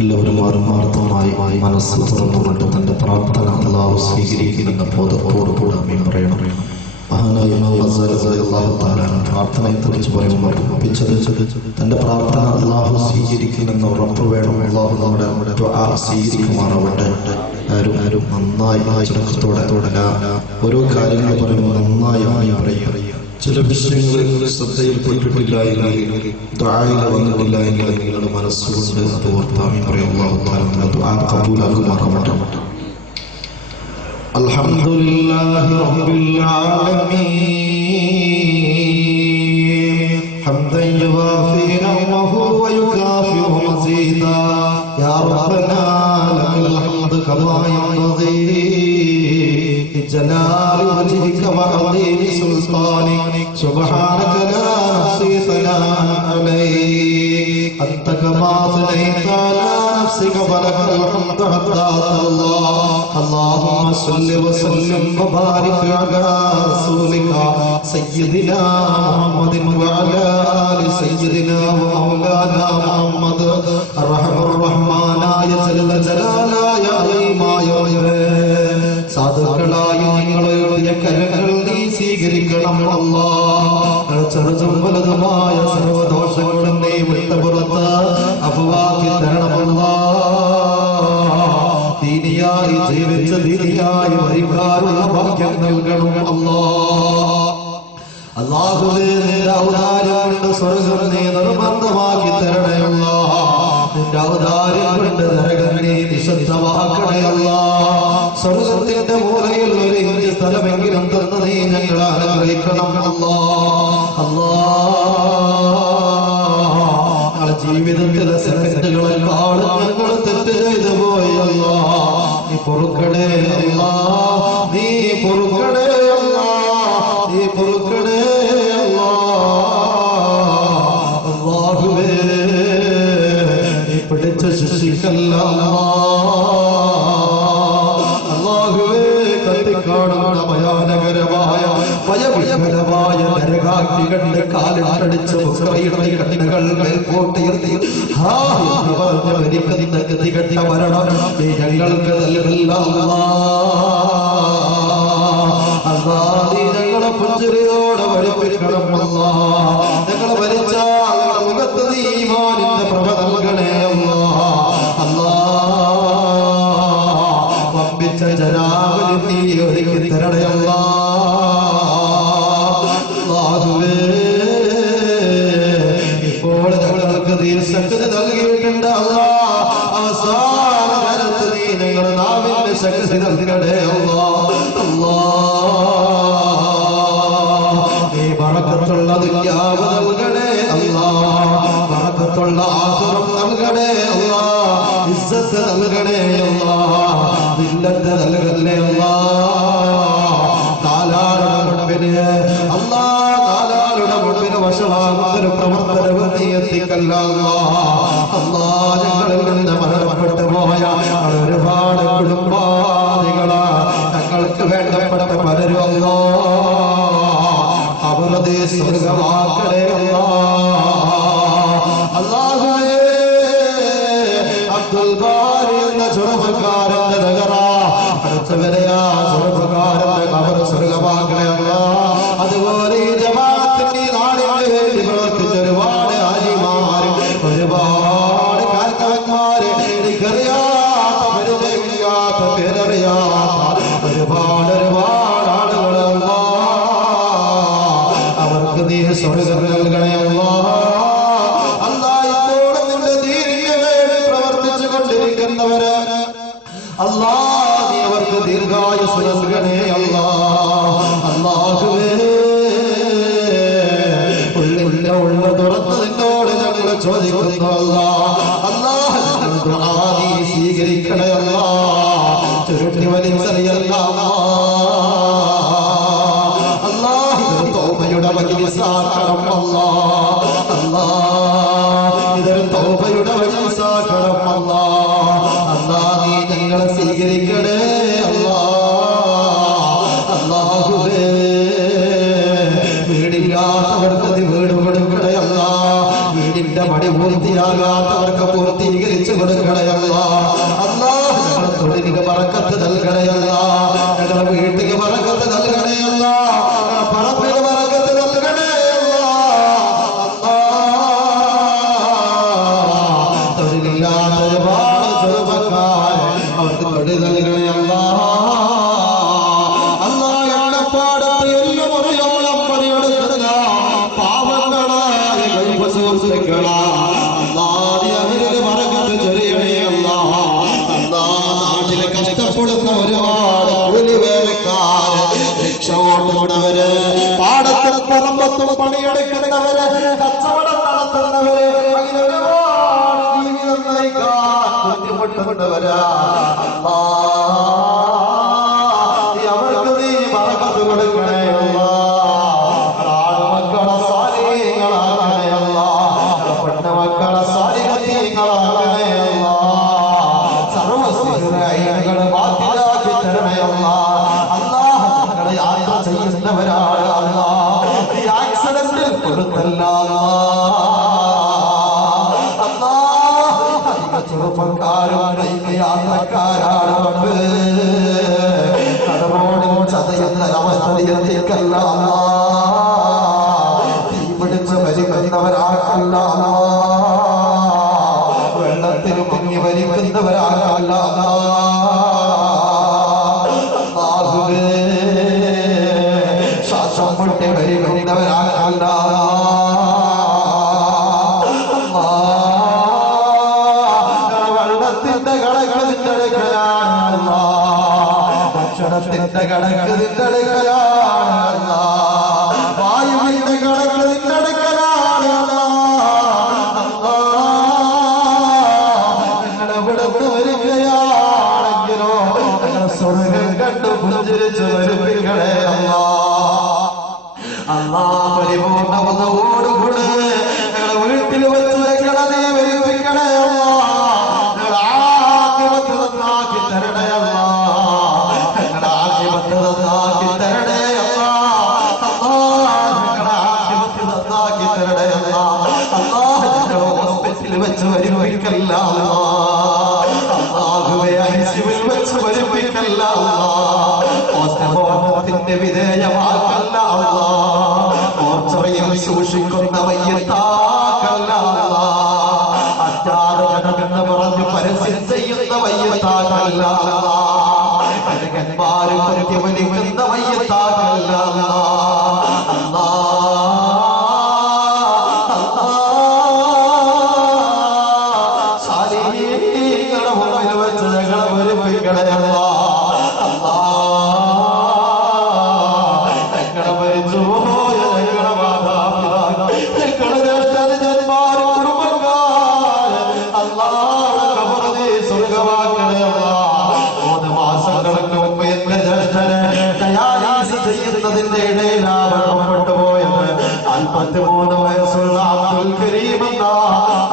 എല്ലാവരും ആത്മാർത്ഥമായി മനസ്സ് തുറന്നുകൊണ്ട് തന്റെ പ്രാർത്ഥന അല്ലാഹു സ്വീകരിക്കുമെന്ന ബോധത്തോടുകൂടെ ആമീൻ പറയണം. മഹാനായ ഇമാം ഗസാലി റളിയല്ലാഹു തആല പ്രാർത്ഥനയെക്കുറിച്ച് പറയുമ്പോൾ തന്റെ പ്രാർത്ഥന അല്ലാഹു സ്വീകരിക്കുമെന്ന ഉറപ്പ് വേണം. അല്ലാഹു നമ്മുടെ ദുആ സ്വീകരിക്കുമാറാവട്ടെ. ആരും നന്നായി ചുരുക്കത്തോടെ ഓരോ കാര്യങ്ങൾ പറയുമ്പോൾ നന്നായി ആമീൻ പറയുക. ചില വിഷയങ്ങളിൽ ശ്രദ്ധയിൽപ്പെട്ടിട്ടില്ല എങ്കിൽ ദുആയിൽ വന്നിട്ടില്ല എങ്കിൽ നിങ്ങളുടെ മനസ്സുകൊണ്ട് അത് ഓർത്താമീൻ പറയും. അല്ലാഹു തആല നമ്മുടെ ദുആ ഖബൂലാക്കുമാറാവട്ടെ. അൽഹംദുലില്ലാഹി റബ്ബിൽ ആലമീൻ ഹംദൻ യുവാഫി നിഅമഹു വയുകാഫിഉ മസീദാ യാ റബ്ബനാ ലക്കൽ ഹംദു കമാ യൻബഗി ജലാലി വജ്ഹിക വഅദീമി സുൽത്താനിക സുബ്ഹാനക ലാ നഹ്സി സനാഅൻ അലൈക അൻത കമാ സനൈത അലാ നഫ്സിക വലക്കൽ ഹംദു ഹത്താ അല്ലാഹ്. اللهم صل وسلم وبارك على رسولك سيدنا محمد وعلى آل سيدنا ومولانا محمد الرحمن الرحمن يا جل جلاله يا ما يرضى സാധുക്കളായ നിങ്ങളുടെ കരങ്ങൾ നീ സ്വീകരിക്കണം അല്ലാഹ്. ചെറുതും വലുതുമായ സർവ്വദോഷങ്ങളും നീ വിട്ടുപുറത്ത് അഫ്വാക്കി തരണം അല്ലാഹ്. ദീനിയായി ജീവിച്ച ദീനിയായി വരിക്കാനുള്ള ഭാഗ്യം നൽകണം അല്ലാഹ്. അല്ലാഹുവേ നിന്റെ ഔദാര്യം കൊണ്ട് സ്വർഗ്ഗം നീ നിർബന്ധമാക്കി തരണേ അല്ലാഹ്. നിന്റെ ഔദാര്യം കൊണ്ട് നരകം നീ നിശബ്ദമാക്കണേ അല്ലാഹ്. സ്വർഗ്ഗത്തിന്റെ മൂലയിൽ ഒരു ഇഞ്ച് സ്ഥലമെങ്കിലും തന്ന് നീ ഞങ്ങളെ അനുഗ്രഹിക്കണം അല്ലാഹ്. ഞങ്ങളുടെ ജീവിതത്തിലെ സെക്കൻഡുകളെക്കാൾ ഞങ്ങൾ തെറ്റ് ചെയ്തു പോയി അല്ലാഹ്. നീ പൊറുക്കണേ അല്ലാഹ്. നീ പൊറുക്കണേ അല്ലാഹ്. നീ പൊറുക്കണേ അല്ലാഹ്. അല്ലാഹുവേ നീ പിടിച്ച് ശിക്ഷിക്കല്ല അല്ലാഹുവേ. കത്തിക്കാണുന്ന ഭയാനകരമായ ഭയവിഹരമായ നരകാഗ്നി കണ്ട് കാലിട്ടടിച്ച് മുസ്രയുടെ കണ്ണുകൾ മേൽപോട്ടുയർത്തി മരിക്കുന്ന ഗതികെട്ട മരണം നീ ഞങ്ങൾക്ക് നൽകല്ല അല്ലാഹ്. നീ ഞങ്ങളെ പുഞ്ചിരിയോടെ വഴിപ്പിക്കണം അല്ലാഹ്. ഞങ്ങളെ ഭരിച്ചാൽ മുഖത്ത് നീ ഈമാനിന്റെ പ്രഭ നൽകണേ അല്ലാഹ്. വമ്പിച്ച ജനാവലി നീ ഒരുക്കി തരണേ അല്ലാഹുവേ. ഇപ്പോൾ ഞങ്ങൾക്ക് നീ ശക്തി നൽകിയിട്ടുണ്ട് അല്ലാഹ്. അവസാന കാലത്ത് നീ ഞങ്ങളുടെ നാവിന്റെ ശക്തി നൽകണേ അല്ലാഹ്. നീ ബറക്കത്തുള്ള ദുനിയാവ് നൽകണേ അല്ലാഹ്. ബറക്കത്തുള്ള ആഖിറത്ത് നൽകണേ അല്ലാഹ്. ഇസ്സത്ത് നൽകണേ അല്ലാഹ്. ദില്ലത്ത് നൽകണേ അല്ലാഹ്. നാലാളുടെ മുൻപിന് അല്ലാഹ് നാലാളുടെ മുൻപിന് വശമാകുന്നൊരു പ്രവർത്തനവും നീ എത്തിക്കല്ല അല്ലാഹ്. ഞങ്ങളിൽ നിന്ന് മരണപ്പെട്ടു പോയ ഒരുപാട് കുടുംബാദികളാ ഞങ്ങൾക്ക് വേണ്ടപ്പെട്ട പലരും അല്ലാഹ് അവരുടെ സ്വർഗ്ഗമാക്കണേ അല്ലാഹുവേ. അബ്ദുൽ ബാരി എന്ന ചെറുപ്പക്കാരന്റെ നഗറ അടുത്തവരെയാ ചെറുപ്പക്കാരന്റെ അവർ സ്വർഗ്ഗമാക്കണേ അല്ലാഹ്. അതുപോലെ ഈ ജമാഅത്തിന്റെ ഈ നാടിന് വേണ്ടി പ്രവർത്തിച്ച ഒരുപാട് ആലിമാര് ഒരുപാട് കാരണവന്മാര് എനിക്കറിയാത്ത പരിചയമില്ലാത്ത പേരറിയാത്ത ഒരുപാട് ആളുകൾ അവർക്ക് നീ സ്വർഗ്ഗം നൽകണേ അല്ലാഹ്. ഇപ്പോൾ നിന്റെ ദീനിന് വേണ്ടി പ്രവർത്തിച്ചു കൊണ്ടിരിക്കുന്നവര് അല്ലാഹ് നീ അവർക്ക് ദീർഘായുസ്സ് നൽകണേ അല്ലാഹ്. അല്ലാഹുവേ ഉള്ള തുറന്ന് നിന്നോട് ഞങ്ങൾ ചോദിക്കുന്നു അല്ലാഹ്. നീ സ്വീകരിക്കണേ അല്ലാഹ്. ചുരുട്ടി വലിച്ചറിയല്ല അല്ലാഹ്. തൗബയുടെ മജ്‌ലിസാക്കണം അല്ലാഹ്. ഇതൊരു തൗബയുടെ മജ്‌ലിസാക്കണം അല്ലാഹ്. നീ ഞങ്ങളെ സ്വീകരിക്കണേ അല്ലാഹുവേ. വീടില്ലാത്തവർക്ക് വീട് കൊടുക്കണേ അല്ലാഹ്. വീടിന്റെ പണി പൂർത്തിയാകാത്തവർക്ക് പൂർത്തീകരിച്ചു കൊടുക്കണേ അധ്വാനത്തും സമ്പത്തും പണിയെടുക്കുന്നവര്, കച്ചവടം നടത്തുന്നവര്, അങ്ങനെ ഒരുപാട് ജീവിതം നയിക്കാൻ ബുദ്ധിമുട്ടുന്നവരാ. അവർക്ക് നീ ബറക്കത്ത് കൊടുക്കണേ അല്ലാ. ആൺമക്കളെ സ്വാലിഹീങ്ങളാക്കണേ അല്ലാ. പെൺമക്കളെ സ്വാലിഹീങ്ങളാക്കണേ അല്ലാ. സർവ്വസിഹ്റുകളെ ബാത്തിലാക്കി തരണേ അല്ലാ. അല്ലാഹ് ഞങ്ങളെ യാത്ര ചെയ്യുന്നവരാണ് അല്ലാ. ഈ ആക്സിഡന്റിൽ കൊടുത്തല്ല ചെറുപ്പക്കാരും യാത്രക്കാരാണ്. കടറോടും ചതയുന്ന അവസ്ഥയല്ല. തീ പിടിച്ച് വലിക്കുന്നവരാകല്ല. വെള്ളത്തിൽ മുങ്ങി വലിക്കുന്നവരാകല്ല. ശ്വാസം മുട്ടി വലിക്കുന്നവരാകല്ല. ഭക്ഷണത്തിന്റെ കണക്ക് നിന്നെടുക്കലാണ്. വായുവിന്റെ കണക്ക് നിന്നെടുക്കലാണ്. നിങ്ങളുടെ ഇവിടുന്ന് വരികയാണെങ്കിലോ നിങ്ങളുടെ സ്വർഗം കണ്ടു പുഞ്ചിരിച്ച് വരുപ്പിക്കണേ അല്ലാ. അല്ലാ പരിപൂർണ്ണതയോടുകൂടെ നിങ്ങളുടെ വീട്ടിൽ വെച്ച് നിങ്ങളെ നീ വരുപ്പിക്കണേ അല്ലാ. നിങ്ങളുടെ ആദ്യമത്തെ നന്നാക്കി തരണേ അല്ലാ. വെച്ച് വരുവിക്കല്ല. വെച്ച് വരുവിക്കല്ല. മോചനത്തിന്റെ വിധേയമാക്കല്ല. മോർച്ചറയിൽ സൂക്ഷിക്കുന്ന വയ്യത്താക്കല്ല. അത്യാദരണമെന്ന് പറഞ്ഞ് പരസ്യം ചെയ്യുന്ന വയ്യത്താക്കല്ല. അനകന്മാരും പ്രതിഫലിക്കുന്ന വയ്യത്താക്കല്ല. ചെയ്യുന്നതിന്റെ ഇടയിലാവപ്പെട്ടുപോയത് 43 വയസ്സുള്ള അബ്ദുൽ കരീം എന്ന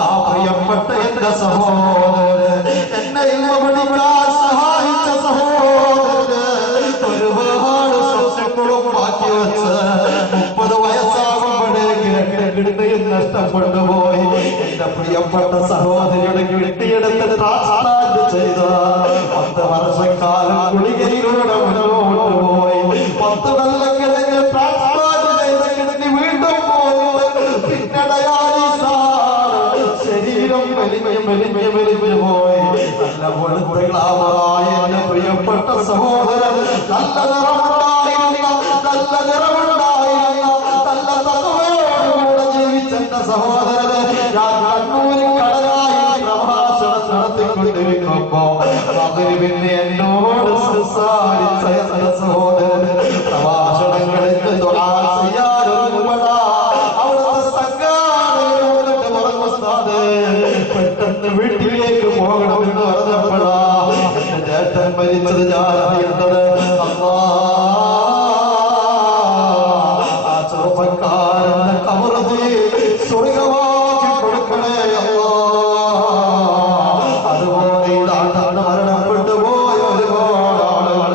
ആ പ്രിയപ്പെട്ട എന്റെ സഹോദരൻ, എന്നെ പഠിക്കാൻ സഹായിച്ച സഹോദരൻ, ഒരുപാട് സ്വപ്നങ്ങളും ബാക്കി വെച്ച് 30 വയസ്സാകുമ്പോഴേക്ക് എന്റെ കിഡ്നിയും നഷ്ടപ്പെട്ടു പോയി. എന്റെ പ്രിയപ്പെട്ട സഹോദരിയുടെ കിഡ്നിയെടുത്ത് ട്രാൻസ്പ്ലാന്റ് ചെയ്ത് 10 വർഷക്കാലം ഗുളികയിലൂടെ മുന്നോട്ട് പോയി. 10 കൊല്ലം കിടന്ന് ട്രാൻസ്പ്ലാന്റ് ചെയ്ത കിടന്ന് വീണ്ടും പോയി. പിന്നെ ഡയാലിസാണ്. ശരീരം വലിഞ്ഞു പോയി. നല്ല വെളുത്തകളായ എന്റെ പ്രിയപ്പെട്ട സഹോദരൻ, നല്ല നിറമുണ്ടായിരുന്ന നല്ല തത്വയോടുകൂടെ ജീവിച്ചെന്റെ സഹോദരന് ഞാൻ കണ്ണൂരിൽ കടലായി പ്രഭാഷണം നടത്തിക്കൊണ്ടിരിക്കുമ്പോ പിന്നെ എന്നോട് സംസാരിച്ച സഹോദരൻ പ്രഭാഷണങ്ങളിൽ ദുആ ചെയ്യാനൊരുപടാ അവിടുത്തെ സംഘാടകരോട് പറഞ്ഞു, പെട്ടെന്ന് വീട്ടിലേക്ക് പോകണമെന്ന് പറഞ്ഞപ്പോഴാ എന്റെ ചേട്ടൻ മരിച്ചത് ഞാൻ അറിയുന്നത്. ആ ചെറുപ്പക്കാരന്റെ കബറിനെ സ്വർഗമാക്കി കൊടുക്കണേ അല്ലാ. അതുപോലെ മരണപ്പെട്ടു പോയ ഒരുപാട് ആളുകൾ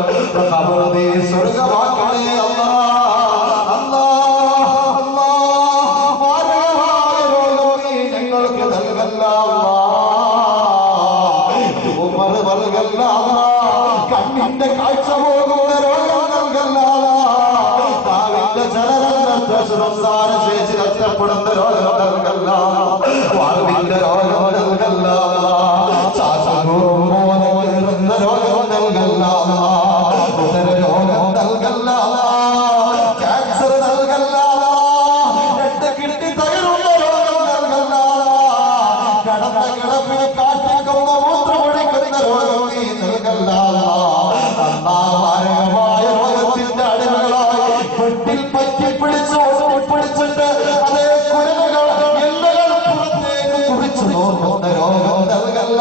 കബറിനെ സ്വർഗമാക്കണേ അല്ലാ. ഞങ്ങൾക്ക് നൽകല്ല. കണ്ണിന്റെ കാഴ്ച പോകുന്ന രോഗം നൽകല്ല. കാവിന്റെ സംസാര ശേഷി നഷ്ടപ്പെടുന്ന രോഗം നൽകല്ല. വായുവിന്റെ രോഗം നൽകല്ല. ശ്വാസകോരുന്ന രോഗം നൽകല്ല. ഉദര രോഗം നൽകല്ല. ക്യാൻസർ നൽകല്ല. രണ്ട് കിഡ്നി തകരുന്ന രോഗം നൽകല്ല. കിടന്ന കിടപ്പിൽ കാട്ടിക്കുന്ന മൂത്രമൊഴിക്കുന്ന രോഗം നീ നൽകല്ല. മാരകമായ രോഗത്തിന്റെ അടിമകളായി വീട്ടിൽ പറ്റിപ്പിടിച്ചു രോഗം നൽകല്ല.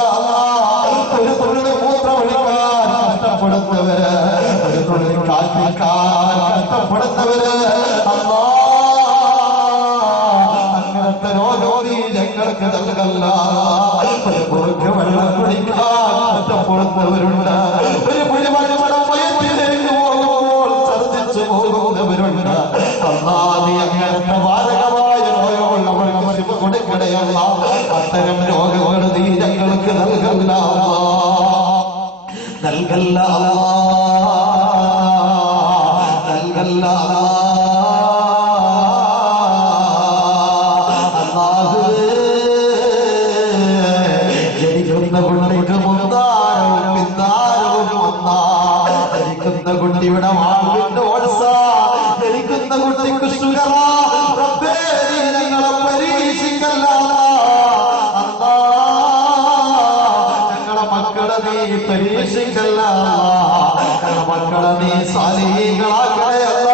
ഒരു തുള്ളി മൂത്രമൊഴിക്കാൻ കഷ്ടപ്പെടുന്നവര്, ഒരു തുള്ളി കാറ്റിക്കാൻ കഷ്ടപ്പെടുന്നവര് അല്ലാ, അങ്ങനത്തെ രോഗം നീ ഞങ്ങൾക്ക് നൽകല്ല. ഒരു കുറുക്ക് വെള്ളം കുടിക്കാൻ കഷ്ടപ്പെടുന്നവരുണ്ട്, ഒരു കുഴിമഴമണം വയറ്റിലേക്ക് പോകുമ്പോൾ ഛർദ്ദിച്ചു പോകുന്നവരുണ്ട്. അല്ലാ, നീ അങ്ങനത്തെ മാരകമായ രോഗമുള്ളവർക്ക് ശിവ കൊടുക്കണയല്ല. അത്തരം രോഗങ്ങൾ നീ ഞങ്ങൾക്ക് നൽകല്ല, നൽകല്ല, നൽകല്ല. ജനിക്കുന്ന കുട്ടിക്ക് മുന്താരവും പിന്താരവും ഒന്നാ. ജനിക്കുന്ന കുട്ടിയുടെ വാൾവിന്റെ ഓൾസ, ജനിക്കുന്ന കുട്ടിക്ക് ഷുഗറാ. റബ്ബേ, നീ ഞങ്ങളെ പരീക്ഷിക്കല്ല. ഞങ്ങളെ മക്കളെ നീ പരീക്ഷിക്കല്ല. ഞങ്ങളെ മക്കളെ നീ സാലിഹീകളാക്കണയല്ല.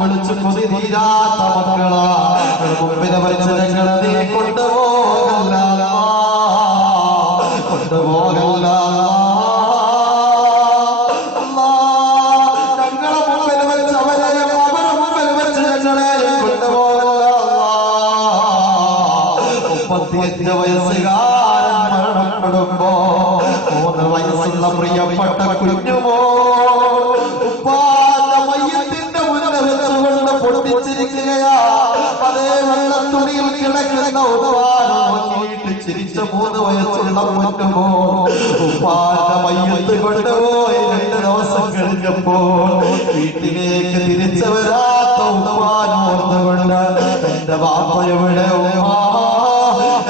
വിളിച്ചു കൊതി തീരാത്ത മക്കളാ മുമ്പിനെ വരച്ച് ഞങ്ങളെ നീ കൊണ്ടുപോകല്ല, കൊണ്ടുപോകല്ല. ഞങ്ങളെ മുമ്പിൽ വെച്ച് അവരെയും അവരുടെ മുമ്പിൽ വെച്ച് ഞങ്ങളെയും കൊണ്ടുപോകല്ല. 35 വയസ്സുകാരൻ മരണപ്പെടുമ്പോ 3 വയസ്സുള്ള പ്രിയപ്പെട്ട കുഞ്ഞുമോ ഉപ്പാന്റെ മയ്യത്തിന്റെ മുന്നിൽ വെച്ചുകൊണ്ട് പൊട്ടിച്ചിരിക്കുകയാ. അതേ വെള്ളത്തുണിയിൽ കിടക്കുന്ന ഉപ്പാനോട്ട് ചിരിച്ച 3 വയസ്സുള്ള കുഞ്ഞുമോ ഉപ്പാന്റെ മയ്യത്ത് കൊണ്ടുപോയി 2 ദിവസം കഴിഞ്ഞപ്പോൾ വീട്ടിലേക്ക് തിരിച്ചു വരാത്ത ഉപ്പാനോർന്നുകൊണ്ട് എന്റെ വാപ്പയുടെ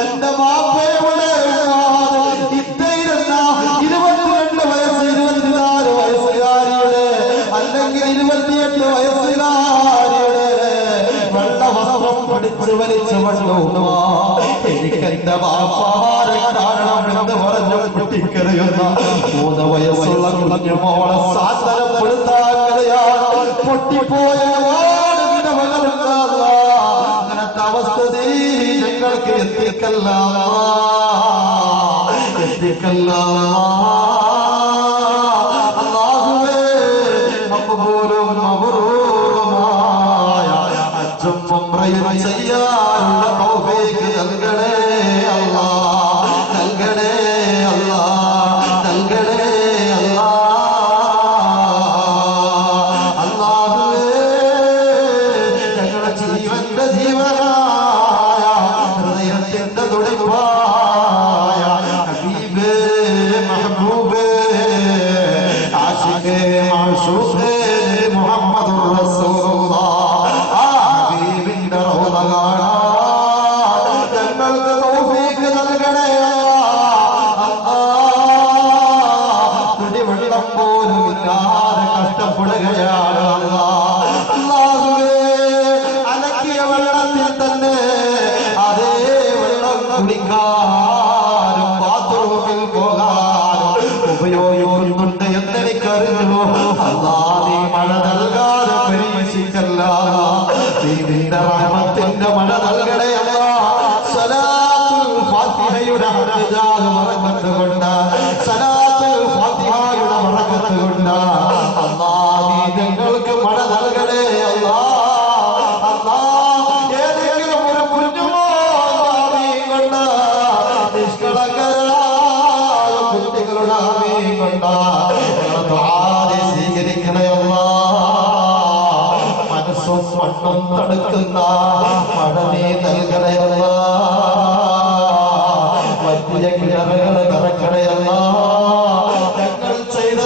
എന്റെ വാപ്പയുടെ ഇത്തയിരുന്ന 22 വയസ്സ് 24 വയസ്സുകാരിയുടെ അല്ലെങ്കിൽ 28 വയസ്സുകാരിയുടെ വെള്ളവസ്ത്രം പിടിച്ചു വലിച്ചു കൊണ്ടുപോകുന്നു. എനിക്ക് എന്റെ വാപ്പാരെ കാണണം എന്ന് പറഞ്ഞു പൊട്ടിക്കറിയുന്ന 3 വയസ്സുള്ള കുഞ്ഞുമോളെ സാധനപ്പെടുത്താൻ പൊട്ടിപ്പോയ അങ്ങനത്തെ അവസ്ഥ ഞങ്ങൾക്ക് എത്തിക്കല്ല, എത്തിക്കല്ല. അല്ലാഹുവേ, മഖ്ബൂലും മബ്റൂറുമായ ഹജ്ജും ഉംറയും ചെയ്യാനുള്ള തൗഫീഖ് നൽകണേ അല്ലാ, നൽകണേ അല്ലാ, നൽകണേ അല്ലാ. അല്ലാഹുവേ, ഞങ്ങളുടെ ജീവന്റെ ജീവനായ ഹൃദയത്തിന്റെ തുടിപ്പായ ഹബീബേ മെഹബൂബേ ആശിഖേ മാശൂഖേ മുഹമ്മദുർ റസൂലുള്ളാഹ്, ആ ഹബീബിന്റെ റൗള കാണാൻ ഞങ്ങൾക്ക് തൗഫീഖ് നൽകണേ അല്ലാഹ്. കുടിവെള്ളം പോലും ഇല്ലാതെ കഷ്ടപ്പെടുകയാണ് അല്ലാഹുവേ. അലക്കിയ വെള്ളത്തിൽ തന്നെ അതേ വെള്ളം കുടിക്കാനും ബാത്റൂമിൽ പോകാനും ഉപയോഗിക്കുന്നുണ്ട് എന്നെനിക്കറിഞ്ഞു. അല്ലാ, നീ മഴ നൽകാതെ പരീക്ഷിക്കല്ല, നീ നിന്റെ റഹ്മത്തിന്റെ മഴ നൽകണേ അല്ലാ. സലാത്തുൽ ഫാത്തിഹയുടെ ബറകത്ത് കൊണ്ട്, സലാത്തുൽ ഫാത്തിഹയുടെ ബറകത്ത് കൊണ്ട് അല്ലാ, നീ ഞങ്ങൾക്ക് മഴ നൽകണേ അല്ലാ. അല്ലാ, ഏതെങ്കിലും ഒരു കുഞ്ഞുമോ കൊണ്ട് നിഷ്കളങ്കരായ കുട്ടികളുടെ ആമീൻ കൊണ്ട് ദുആ സ്വീകരിക്കണേ അല്ലാ. മനസ്സും മണ്ണും തടുക്കുന്ന മഴ നീ നൽകണേ അല്ലാ. പറ്റിയ കിണറുകൾ കറക്കണേ അല്ലാ. ഞങ്ങൾ ചെയ്ത